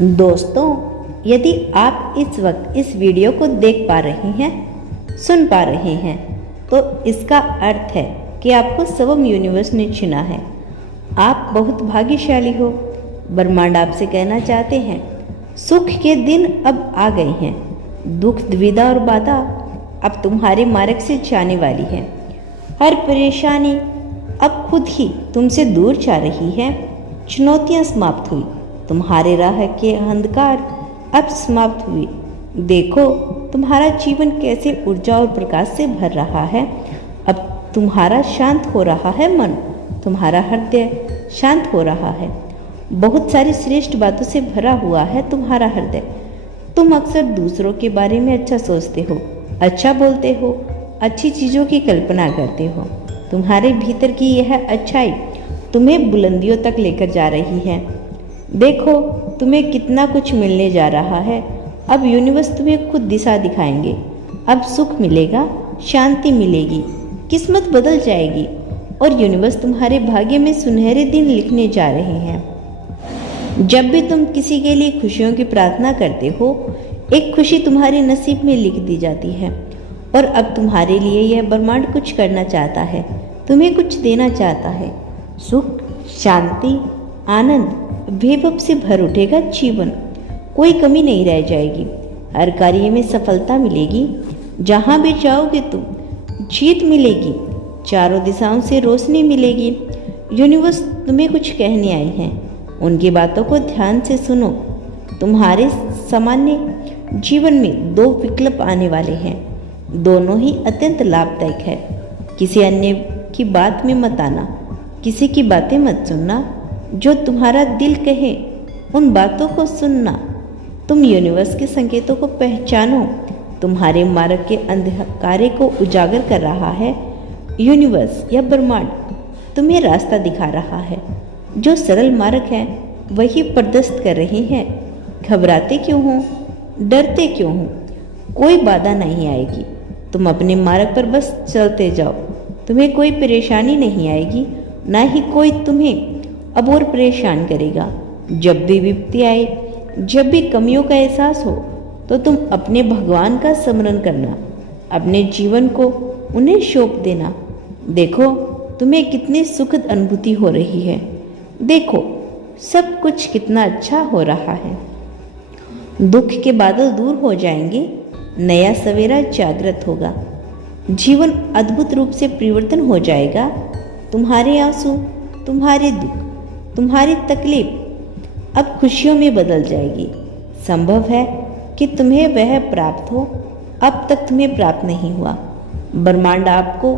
दोस्तों, यदि आप इस वक्त इस वीडियो को देख पा रहे हैं, सुन पा रहे हैं, तो इसका अर्थ है कि आपको स्वयं यूनिवर्स ने चुना है। आप बहुत भाग्यशाली हो। ब्रह्मांड आपसे कहना चाहते हैं, सुख के दिन अब आ गए हैं। दुख, दुविधा और बाधा अब तुम्हारे मार्ग से जाने वाली है। हर परेशानी अब खुद ही तुमसे दूर जा रही है। चुनौतियां समाप्त हुई, तुम्हारे राह के अंधकार अब समाप्त हुए। देखो तुम्हारा जीवन कैसे ऊर्जा और प्रकाश से भर रहा है। अब तुम्हारा शांत हो रहा है मन, तुम्हारा हृदय शांत हो रहा है। बहुत सारी श्रेष्ठ बातों से भरा हुआ है तुम्हारा हृदय। तुम अक्सर दूसरों के बारे में अच्छा सोचते हो, अच्छा बोलते हो, अच्छी चीज़ों की कल्पना करते हो। तुम्हारे भीतर की यह अच्छाई तुम्हें बुलंदियों तक लेकर जा रही है। देखो तुम्हें कितना कुछ मिलने जा रहा है। अब यूनिवर्स तुम्हें खुद दिशा दिखाएंगे। अब सुख मिलेगा, शांति मिलेगी, किस्मत बदल जाएगी और यूनिवर्स तुम्हारे भाग्य में सुनहरे दिन लिखने जा रहे हैं। जब भी तुम किसी के लिए खुशियों की प्रार्थना करते हो, एक खुशी तुम्हारे नसीब में लिख दी जाती है। और अब तुम्हारे लिए यह ब्रह्मांड कुछ करना चाहता है, तुम्हें कुछ देना चाहता है। सुख, शांति, आनंद, वैभव से भर उठेगा जीवन। कोई कमी नहीं रह जाएगी। हर कार्य में सफलता मिलेगी। जहाँ भी जाओगे तुम, जीत मिलेगी। चारों दिशाओं से रोशनी मिलेगी। यूनिवर्स तुम्हें कुछ कहने आई है, उनकी बातों को ध्यान से सुनो। तुम्हारे सामान्य जीवन में दो विकल्प आने वाले हैं, दोनों ही अत्यंत लाभदायक है। किसी अन्य की बात में मत आना, किसी की बातें मत सुनना। जो तुम्हारा दिल कहे उन बातों को सुनना। तुम यूनिवर्स के संकेतों को पहचानो। तुम्हारे मार्ग के अंधकारे को उजागर कर रहा है। यूनिवर्स या ब्रह्मांड तुम्हें रास्ता दिखा रहा है। जो सरल मार्ग है वही प्रदर्शित कर रहे हैं। घबराते क्यों हो, डरते क्यों हो? कोई बाधा नहीं आएगी। तुम अपने मार्ग पर बस चलते जाओ। तुम्हें कोई परेशानी नहीं आएगी, ना ही कोई तुम्हें अब और परेशान करेगा। जब भी विपत्ति आए, जब भी कमियों का एहसास हो, तो तुम अपने भगवान का स्मरण करना, अपने जीवन को उन्हें सौंप देना। देखो तुम्हें कितनी सुखद अनुभूति हो रही है। देखो सब कुछ कितना अच्छा हो रहा है। दुख के बादल दूर हो जाएंगे, नया सवेरा जागृत होगा। जीवन अद्भुत रूप से परिवर्तन हो जाएगा। तुम्हारे आंसू, तुम्हारे दुख, तुम्हारी तकलीफ अब खुशियों में बदल जाएगी। संभव है कि तुम्हें वह प्राप्त हो, अब तक तुम्हें प्राप्त नहीं हुआ। ब्रह्मांड आपको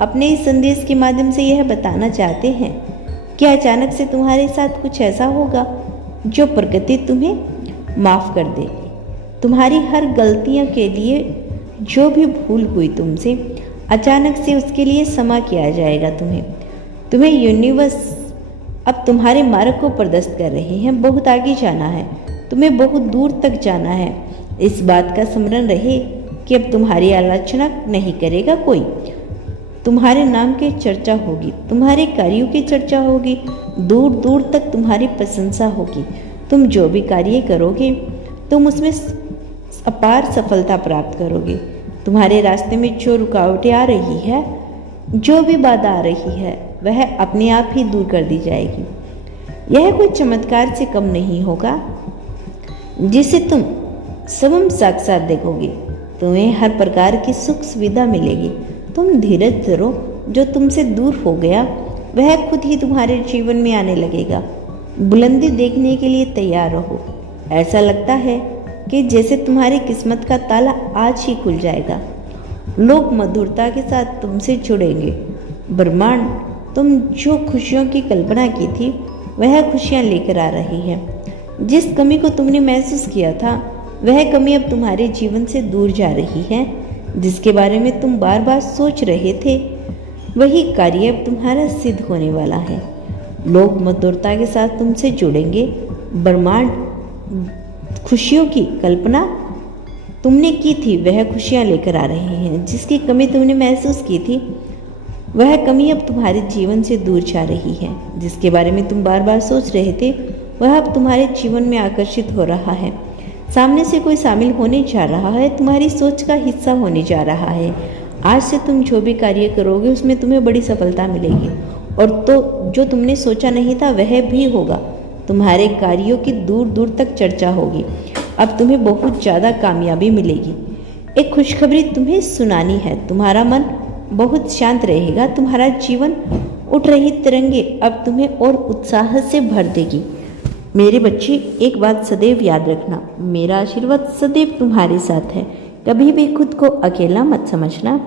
अपने इस संदेश के माध्यम से यह बताना चाहते हैं कि अचानक से तुम्हारे साथ कुछ ऐसा होगा जो प्रकृति तुम्हें माफ़ कर देगी। तुम्हारी हर गलतियों के लिए जो भी भूल हुई तुमसे, अचानक से उसके लिए क्षमा किया जाएगा। तुम्हें यूनिवर्स अब तुम्हारे मार्ग को प्रदर्शित कर रहे हैं। बहुत आगे जाना है, तुम्हें बहुत दूर तक जाना है। इस बात का स्मरण रहे कि अब तुम्हारी आलोचना नहीं करेगा कोई। तुम्हारे नाम की चर्चा होगी, तुम्हारे कार्यों की चर्चा होगी, दूर दूर तक तुम्हारी प्रशंसा होगी। तुम जो भी कार्य करोगे तुम उसमें अपार सफलता प्राप्त करोगे। तुम्हारे रास्ते में जो रुकावटें आ रही है, जो भी बाधा आ रही है, वह अपने आप ही दूर कर दी जाएगी। यह कोई चमत्कार से कम नहीं होगा जिसे तुम स्वयं साक्षात देखोगे। तुम्हें हर प्रकार की सुख सुविधा मिलेगी। तुम धीरज धरो। जो तुमसे दूर हो गया वह खुद ही तुम्हारे जीवन में आने लगेगा। बुलंदी देखने के लिए तैयार रहो। ऐसा लगता है कि जैसे तुम्हारी किस्मत का ताला आज ही खुल जाएगा। लोग मधुरता के साथ तुमसे जुड़ेंगे। ब्रह्मांड तुम जो खुशियों की कल्पना की थी वह खुशियाँ लेकर आ रही है। जिस कमी को तुमने महसूस किया था वह कमी अब तुम्हारे जीवन से दूर जा रही है। जिसके बारे में तुम बार बार सोच रहे थे वही कार्य अब तुम्हारा सिद्ध होने वाला है। लोग मधुरता के साथ तुमसे जुड़ेंगे। ब्रह्मांड खुशियों की कल्पना तुमने की थी वह खुशियाँ लेकर आ रहे हैं। जिसकी कमी तुमने महसूस की थी वह कमी अब तुम्हारे जीवन से दूर जा रही है। जिसके बारे में तुम बार बार सोच रहे थे वह अब तुम्हारे जीवन में आकर्षित हो रहा है। सामने से कोई शामिल होने जा रहा है, तुम्हारी सोच का हिस्सा होने जा रहा है। आज से तुम जो भी कार्य करोगे उसमें तुम्हें बड़ी सफलता मिलेगी, और तो जो तुमने सोचा नहीं था वह भी होगा। तुम्हारे कार्यों की दूर दूर तक चर्चा होगी। अब तुम्हें बहुत ज़्यादा कामयाबी मिलेगी। एक खुशखबरी तुम्हें सुनानी है, तुम्हारा मन बहुत शांत रहेगा। तुम्हारा जीवन उठ रही तरंगे अब तुम्हें और उत्साह से भर देगी। मेरे बच्चे, एक बात सदैव याद रखना, मेरा आशीर्वाद सदैव तुम्हारे साथ है। कभी भी खुद को अकेला मत समझना।